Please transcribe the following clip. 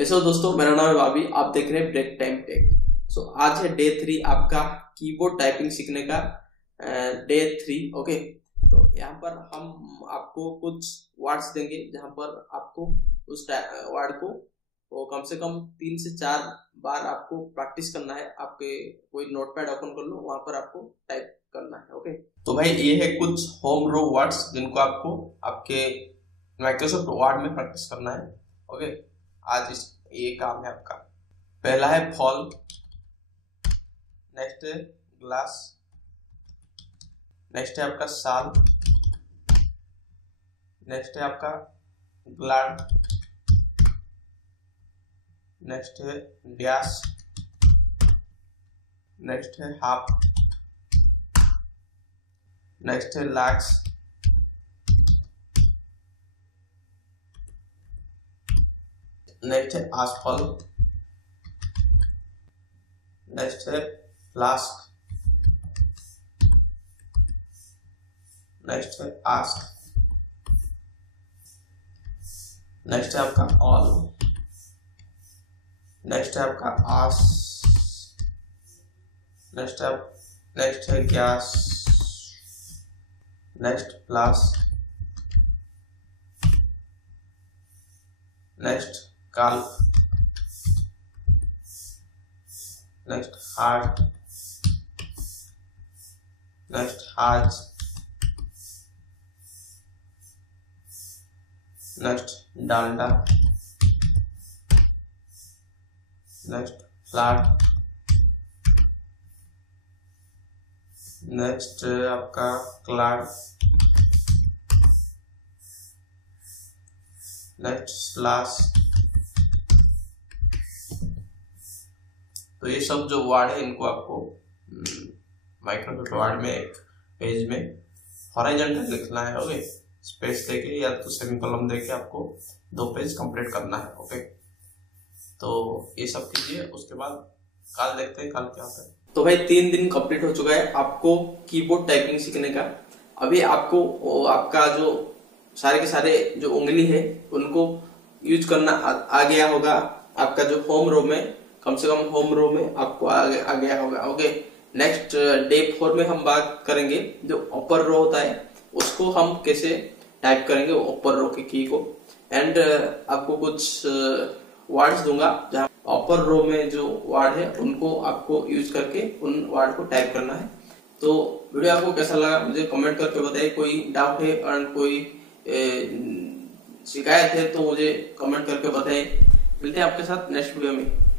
कैसे हो दोस्तों, मेरा नाम है भाभी। आप देख रहे हैं ब्रेक टाइम टेक। आज है डे 3 आपका कीबोर्ड टाइपिंग सीखने का। डे 3। ओके, तो यहाँ पर हम आपको कुछ वर्ड्स देंगे जहाँ पर आपको उस वर्ड को वो कम से कम 3 से 4 बार आपको प्रैक्टिस करना है। आपके कोई नोटपैड ओपन कर लो, वहां पर आपको टाइप करना है। ओके, तो भाई ये है कुछ होम रो वर्ड्स जिनको आपको आपके माइक्रोसॉफ्ट वर्ड में प्रैक्टिस करना है। ओके, आज ये काम है आपका। पहला है फॉल, नेक्स्ट है ग्लास, नेक्स्ट है आपका साल, नेक्स्ट है आपका ग्लाड, नेक्स्ट है डैश, नेक्स्ट है हाफ, नेक्स्ट है लैक्स, नेक्स्ट है आसफल, नेक्स्ट है फ्लास्क, नेक्स्ट है आस्क, नेक्स्ट है आपका ऑल, नेक्स्ट है आपका आस, नेक्स्ट है gas, next plus, next calf, next heart, next हाज, next Dalda, next flat, next आपका क्लाड, नेक्स्ट स्लैश। तो ये सब जो वर्ड है इनको आपको माइक्रोसॉफ्ट वर्ड में एक पेज में हॉरिजॉन्टल लिखना है। ओके, स्पेस देके या तो सेमीकोलन देके आपको 2 पेज कंप्लीट करना है। ओके, तो ये सब कीजिए, उसके बाद कल देखते हैं कल क्या होता है। तो भाई 3 दिन कंप्लीट हो चुका है आपको कीबोर्ड टाइपिंग सीखने का। अभी आपको आपका जो सारे के सारे जो उंगली है उनको यूज करना आ गया होगा। आपका जो होम रो में, कम से कम होम रो में आपको आ गया होगा। ओके, नेक्स्ट डे 4 में हम बात करेंगे जो अपर रो होता है उसको हम कैसे टाइप करेंगे, अपर रो की की को। एंड आपको कुछ वर्ड्स दूंगा जहाँ अपर रो में जो वर्ड है उनको आपको यूज करके उन वर्ड को टाइप करना है। तो वीडियो आपको कैसा लगा मुझे कमेंट करके बताइए। कोई डाउट है और कोई शिकायत है तो मुझे कमेंट करके बताइए। मिलते हैं आपके साथ नेक्स्ट वीडियो में।